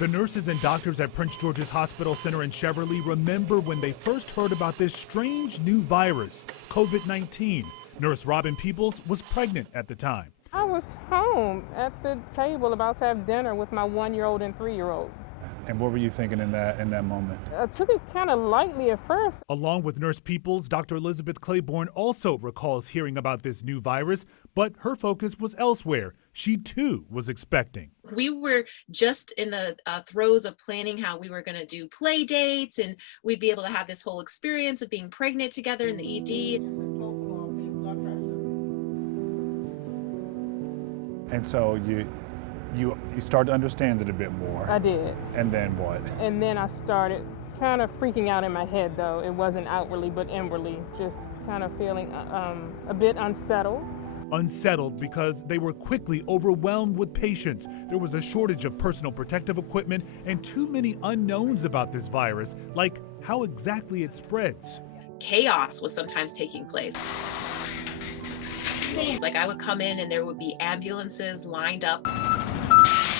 The nurses and doctors at Prince George's Hospital Center in Cheverly remember when they first heard about this strange new virus, COVID-19. Nurse Robin Peoples was pregnant at the time. I was home at the table about to have dinner with my 1-year-old and 3-year-old. And what were you thinking in that moment? I took it kind of lightly at first. Along with Nurse Peoples, Dr. Elizabeth Claiborne also recalls hearing about this new virus, but her focus was elsewhere. She too was expecting. We were just in the throes of planning how we were going to do play dates, and we'd be able to have this whole experience of being pregnant together in the ED. And so you started to understand it a bit more. I did. And then what? And then I started kind of freaking out in my head, though. It wasn't outwardly, but inwardly, just kind of feeling a bit unsettled. Unsettled because they were quickly overwhelmed with patients. There was a shortage of personal protective equipment and too many unknowns about this virus, like how exactly it spreads. Chaos was sometimes taking place. Like I would come in and there would be ambulances lined up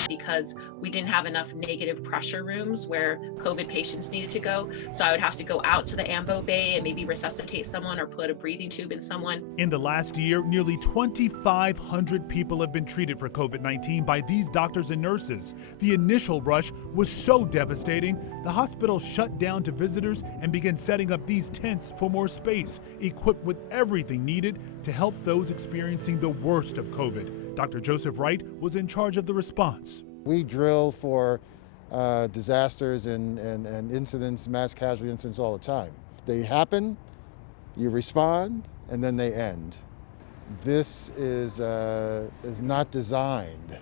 because we didn't have enough negative pressure rooms where COVID patients needed to go. So I would have to go out to the ambo bay and maybe resuscitate someone or put a breathing tube in someone. In the last year, nearly 2,500 people have been treated for COVID-19 by these doctors and nurses. The initial rush was so devastating, the hospital shut down to visitors and began setting up these tents for more space, equipped with everything needed to help those experiencing the worst of COVID. Dr. Joseph Wright was in charge of the response. We drill for disasters and incidents, mass casualty incidents all the time. They happen, you respond, and then they end. This is not designed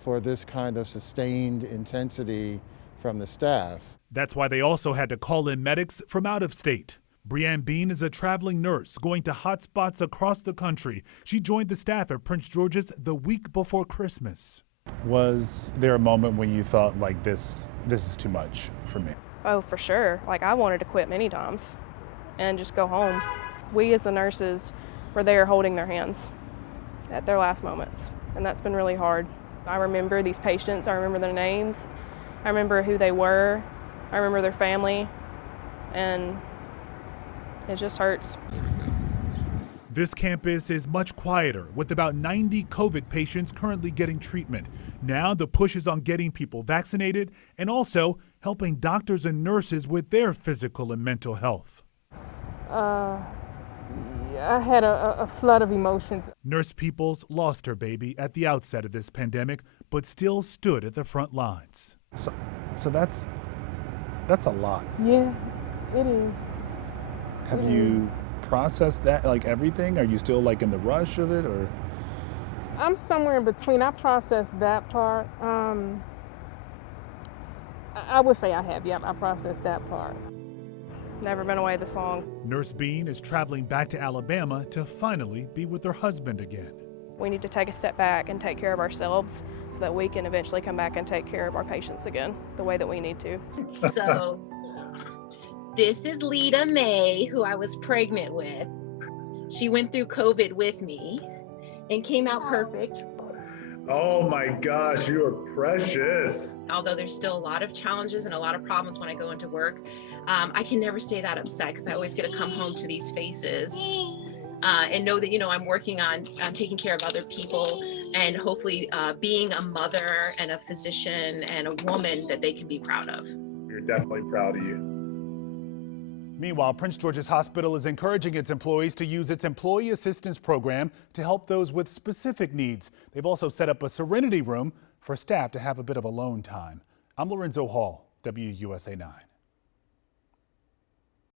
for this kind of sustained intensity from the staff. That's why they also had to call in medics from out of state. Brianne Bean is a traveling nurse going to hotspots across the country. She joined the staff at Prince George's the week before Christmas. Was there a moment when you thought like this is too much for me? Oh, for sure. Like I wanted to quit many times and just go home. We as the nurses were there holding their hands at their last moments, and that's been really hard. I remember these patients, I remember their names, I remember who they were, I remember their family, and it just hurts. This campus is much quieter, with about 90 COVID patients currently getting treatment. Now the push is on getting people vaccinated and also helping doctors and nurses with their physical and mental health. I had a flood of emotions. Nurse Peoples lost her baby at the outset of this pandemic, but still stood at the front lines. So that's a lot. Yeah, it is. Have you processed that, like everything? Are you still like in the rush of it, or? I'm somewhere in between. I processed that part. I would say I have, yeah, I processed that part. Never been away this long. Nurse Bean is traveling back to Alabama to finally be with her husband again. We need to take a step back and take care of ourselves so that we can eventually come back and take care of our patients again the way that we need to. So this is Lita May, who I was pregnant with. She went through COVID with me and came out perfect. Oh my gosh, you are precious. Although there's still a lot of challenges and a lot of problems when I go into work, I can never stay that upset because I always get to come home to these faces and know that, I'm working on taking care of other people and hopefully being a mother and a physician and a woman that they can be proud of. We're definitely proud of you. Meanwhile, Prince George's Hospital is encouraging its employees to use its employee assistance program to help those with specific needs. They've also set up a Serenity Room for staff to have a bit of alone time. I'm Lorenzo Hall, WUSA 9.